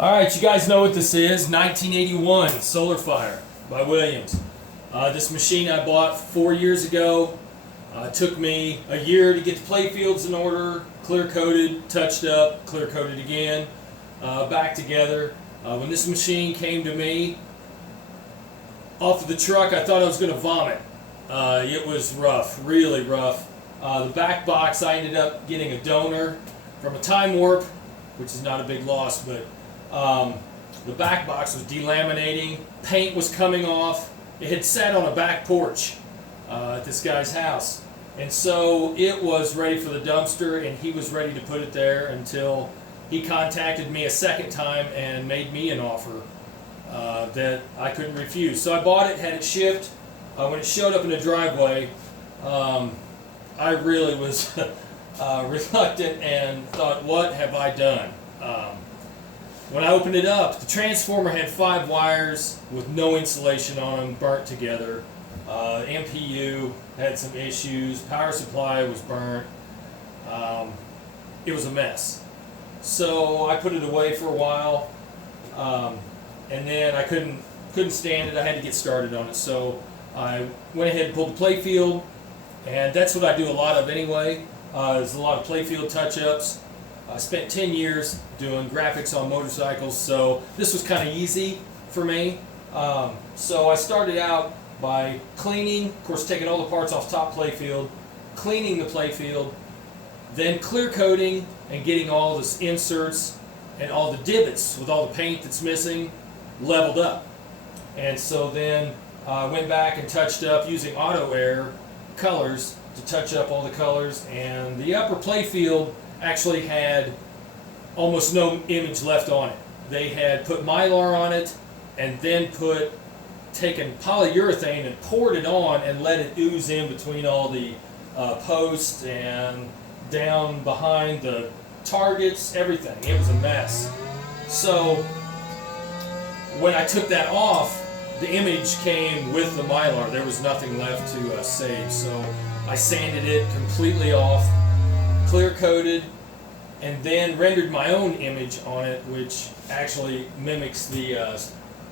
All right, you guys know what this is. 1981 Solar Fire by Williams. This machine I bought 4 years ago. Took me a year to get the play fields in order, clear coated, touched up, clear coated again, back together. When this machine came to me off of the truck, I thought I was going to vomit. It was rough, really rough. The back box, I ended up getting a donor from a Time Warp, which is not a big loss, but the back box was delaminating, paint was coming off. It had sat on a back porch at this guy's house, and so it was ready for the dumpster, and he was ready to put it there until he contacted me a second time and made me an offer that I couldn't refuse. So I bought it, had it shipped. When it showed up in the driveway, I really was reluctant and thought, what have I done? When I opened it up, the transformer had 5 wires with no insulation on them, burnt together. MPU had some issues. Power supply was burnt. It was a mess. So I put it away for a while, and then I couldn't stand it. I had to get started on it. So I went ahead and pulled the playfield, and that's what I do a lot of anyway. There's a lot of playfield touch-ups. I spent 10 years doing graphics on motorcycles, so this was kind of easy for me. So I started out by cleaning, of course taking all the parts off top playfield, cleaning the playfield, then clear coating and getting all the inserts and all the divots with all the paint that's missing leveled up. And so then I went back and touched up using auto air colors to touch up all the colors, and the upper playfield actually had almost no image left on it. They had put Mylar on it and then taken polyurethane and poured it on and let it ooze in between all the posts and down behind the targets, everything. It was a mess. So when I took that off, the image came with the Mylar. There was nothing left to save. So I sanded it completely off, clear coated, and then rendered my own image on it, which actually mimics the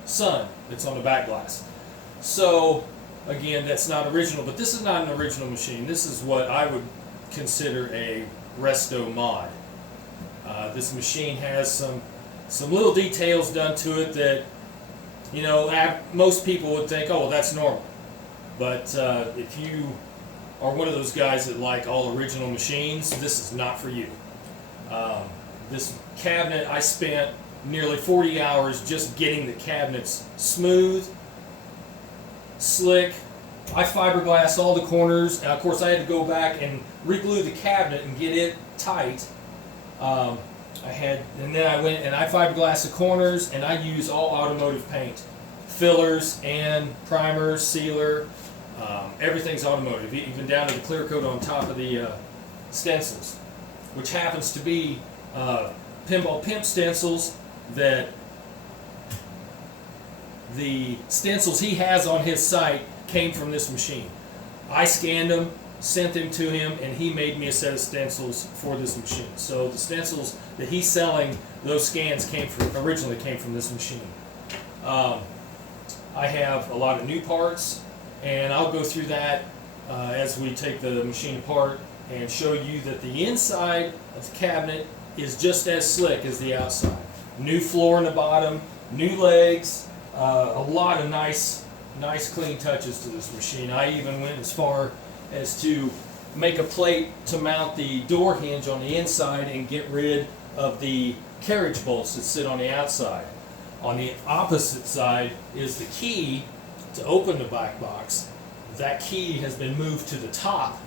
sun that's on the back glass. So again, that's not original, but this is not an original machine. This is what I would consider a resto mod. This machine has some little details done to it that, you know, most people would think, oh, well, that's normal. But if you are one of those guys that like all original machines, this is not for you. This cabinet, I spent nearly 40 hours just getting the cabinets smooth, slick. I fiberglassed all the corners, and of course I had to go back and re-glue the cabinet and get it tight. And then I went and I fiberglassed the corners, and I use all automotive paint, fillers and primers, sealer. Everything's automotive, even down to the clear coat on top of the stencils, which happens to be Pinball Pimp stencils that the stencils he has on his site came from this machine. I scanned them, sent them to him, and he made me a set of stencils for this machine. So the stencils that he's selling, those scans originally came from this machine. I have a lot of new parts, and I'll go through that as we take the machine apart and show you that the inside of the cabinet is just as slick as the outside. New floor in the bottom, new legs, a lot of nice clean touches to this machine. I even went as far as to make a plate to mount the door hinge on the inside and get rid of the carriage bolts that sit on the outside. On the opposite side is the key to open the back box. That key has been moved to the top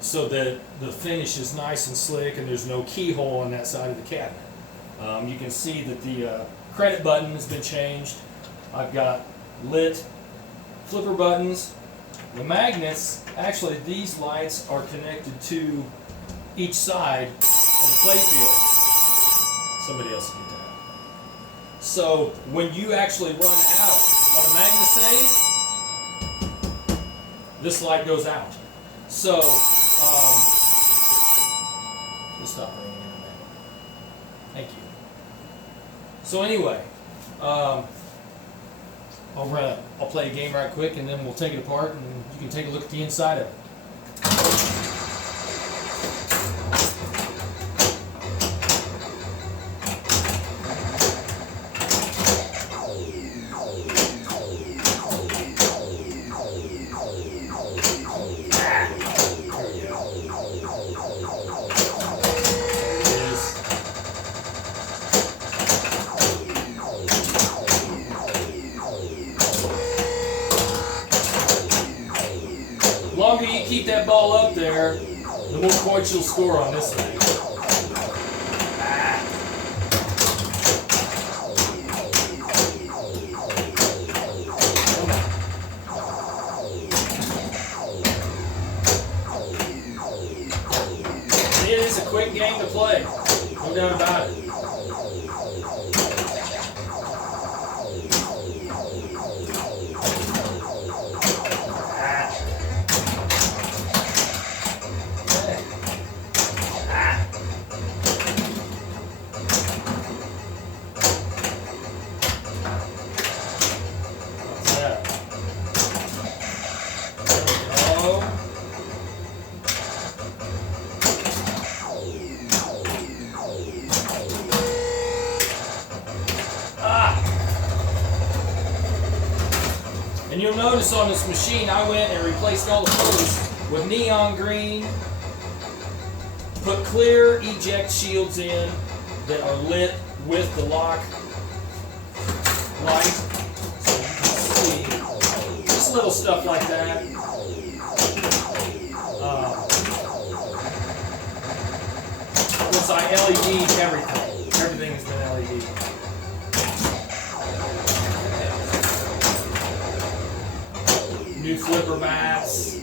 so that the finish is nice and slick and there's no keyhole on that side of the cabinet. You can see that the credit button has been changed. I've got lit flipper buttons. The magnets, actually these lights are connected to each side of the playfield. Somebody else can get that. So when you actually run out on a magnet save, this light goes out. So let's stop ringing in a minute. Thank you. So anyway, I'll play a game right quick, and then we'll take it apart, and you can take a look at the inside of it. The longer you keep that ball up there, the more points you'll score on this thing. It is a quick game to play, no doubt about it. And you'll notice on this machine, I went and replaced all the pulleys with neon green, put clear eject shields in that are lit with the lock light, so you can see just little stuff like that. Once I LED'd everything has been LED. New flipper mats.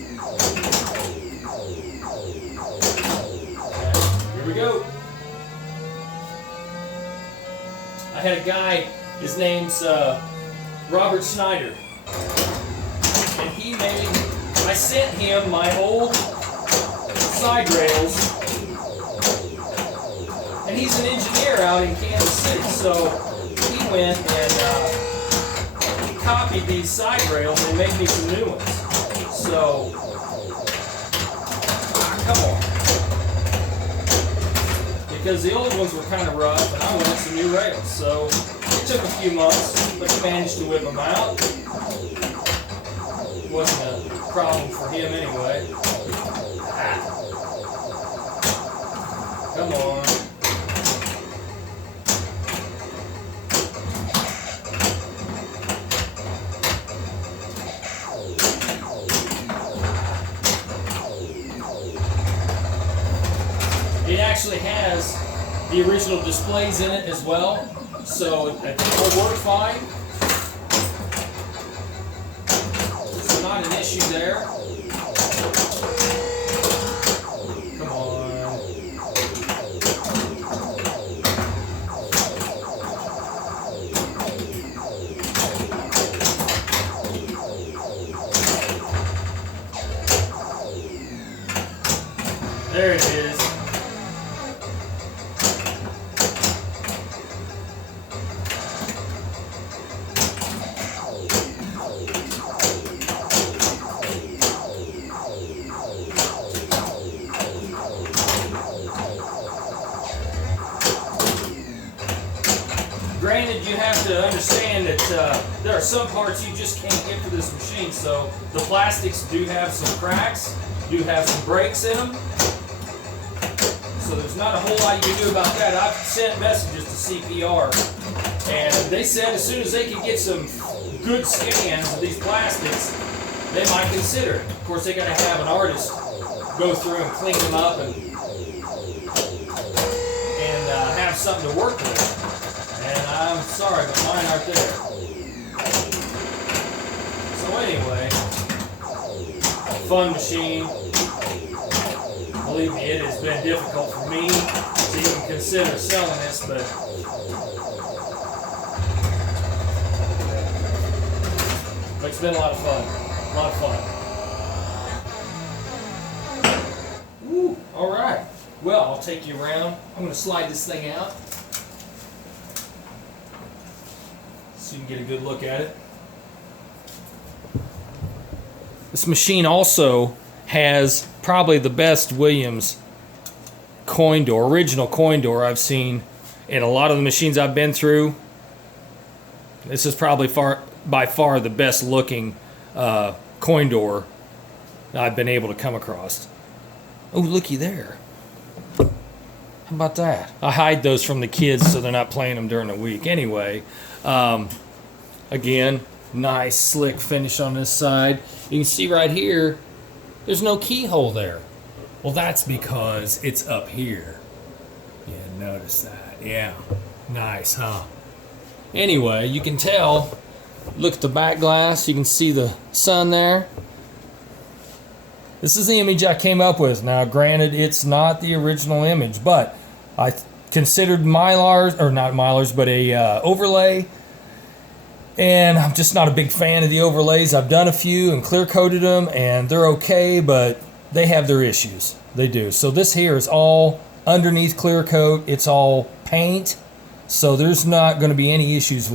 Okay, here we go. I had a guy, his name's Robert Snyder, and I sent him my old side rails, and he's an engineer out in Kansas City, so he went and copied these side rails and made me some new ones. So, come on. Because the old ones were kind of rough and I wanted some new rails. So, it took a few months, but he managed to whip them out. Wasn't a problem for him anyway. Come on. It actually has the original displays in it as well, so it will work fine. It's not an issue there. Come on. There it is. Granted, you have to understand that there are some parts you just can't get for this machine, so the plastics do have some cracks, do have some breaks in them, so there's not a whole lot you can do about that. I've sent messages to CPR, and they said as soon as they can get some good scans of these plastics, they might consider it. Of course, they got to have an artist go through and clean them up and have something to work with. And I'm sorry, but mine aren't there. So anyway, fun machine. Believe me, it has been difficult for me to even consider selling this, but it's been a lot of fun. A lot of fun. Woo, all right. Well, I'll take you around. I'm going to slide this thing out. so you can get a good look at it. This machine also has probably the best Williams coin door, original coin door I've seen in a lot of the machines I've been through. This is probably by far the best looking coin door I've been able to come across. Oh, looky there. How about that? I hide those from the kids so they're not playing them during the week. Anyway, again, nice slick finish on this side. You can see right here, there's no keyhole there. Well, that's because it's up here. Yeah, notice that. Yeah, nice, huh? Anyway, you can tell, look at the back glass, you can see the sun there. This is the image I came up with. Now, granted, it's not the original image, but I considered Mylars, or not Mylars, but a overlay. And I'm just not a big fan of the overlays. I've done a few and clear coated them, and they're okay, but they have their issues. They do. So this here is all underneath clear coat. It's all paint. So there's not going to be any issues with